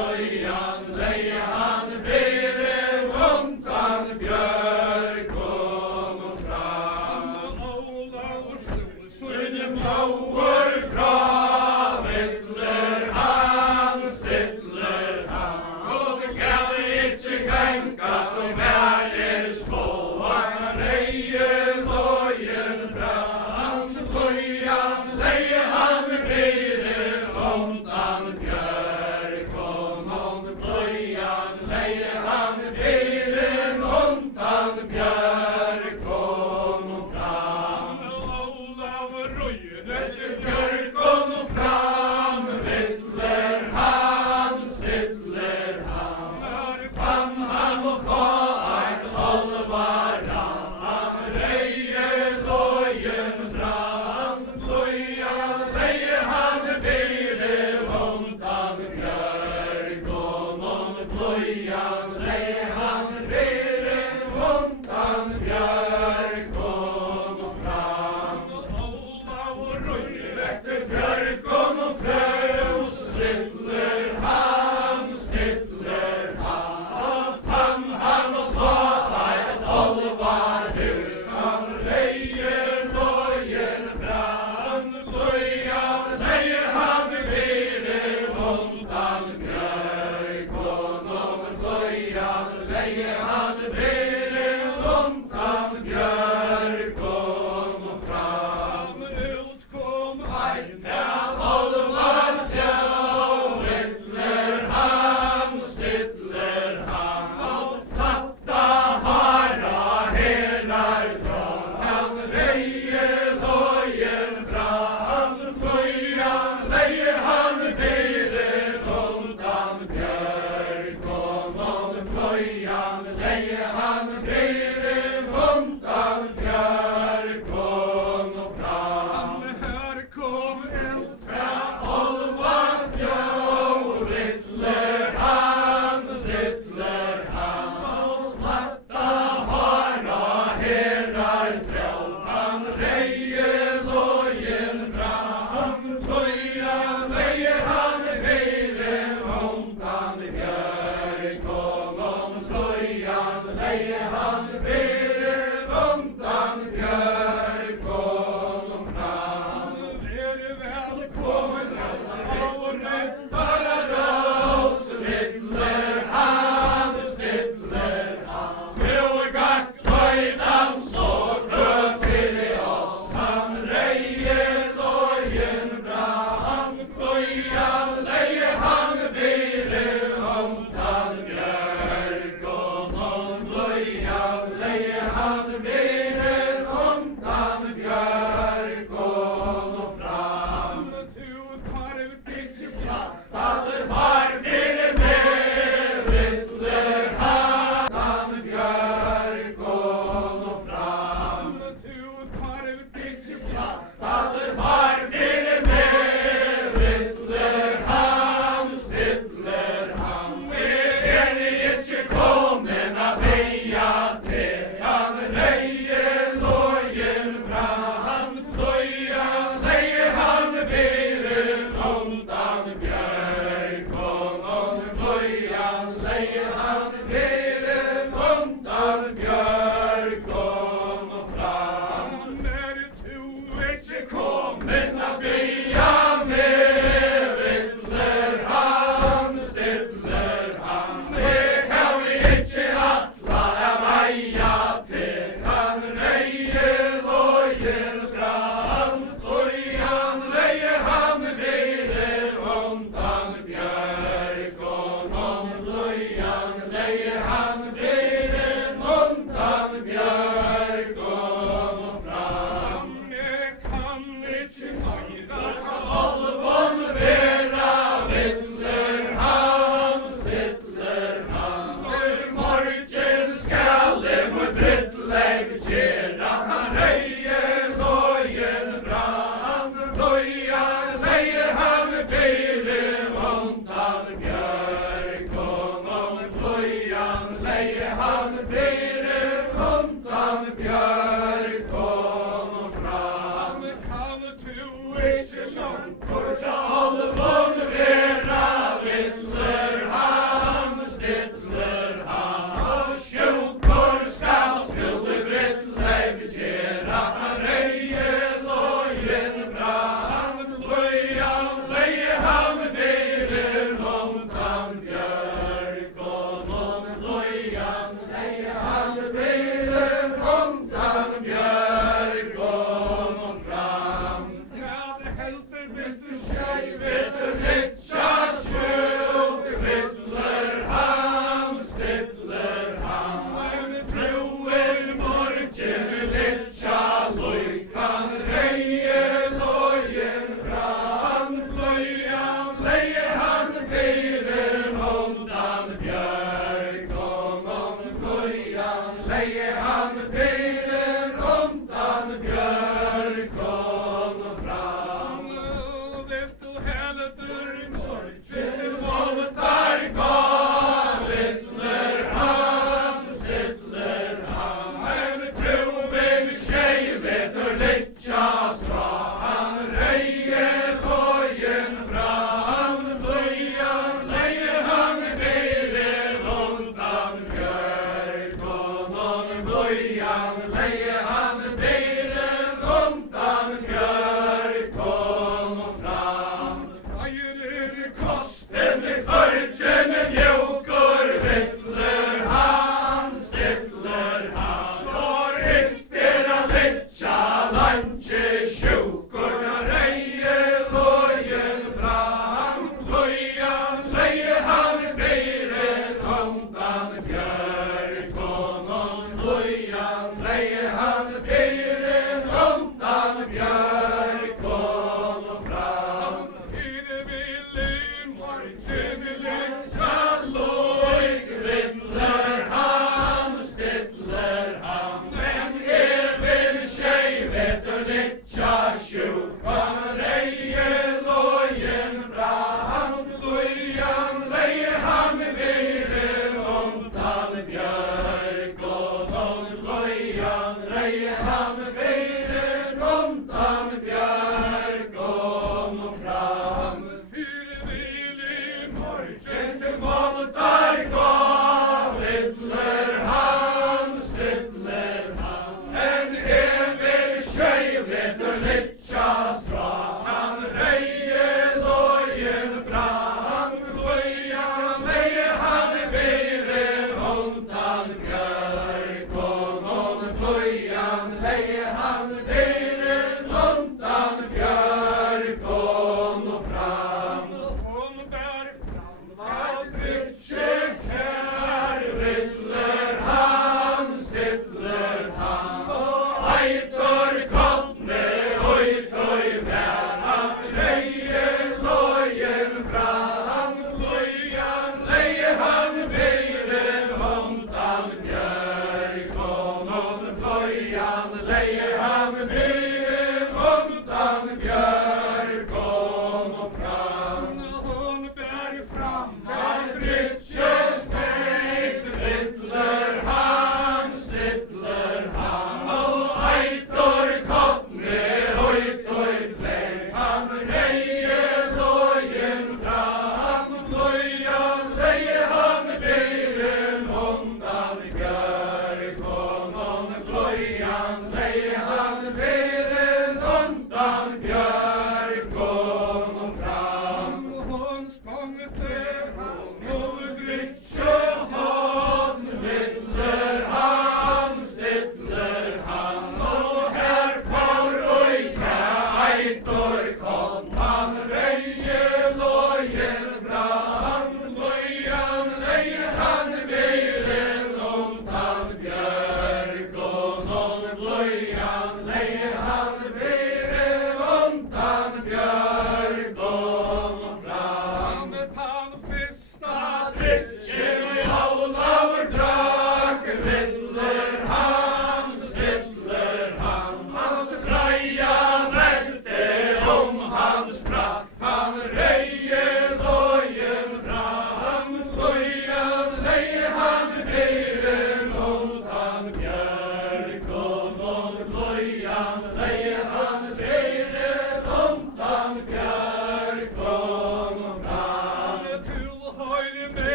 bløyan, leie han bere undan björgum og fram. Ólafur Sturluson Flóur fra vittler han, stiller han, og det kan ikke ganga som små, han reier lojen brann, bløyan, leie han bere undan björgum, og bløyan, leie han bere undan björgum og fram. Ólafur Røyne Björgum og fram, vittler han, stiller han, fann han og kvar olvaran, han reier lojen brann, bløyan, leie han bere undan björgum, og bløyan, leie han bere undan björgum og fram. Ólafur Røyne Björgum og frø, stiller han, fann han og svar et olvarhus, han reier lojen brann, bløyan, leie han bere undan björgum, og bløyan, leie han bere undan björgum og fram. utkom Til Olvar fjå, vittler han, stiller han, og flatta hara herar tråd, han reier lojen brann, bløyan, leie han bere undan björgum.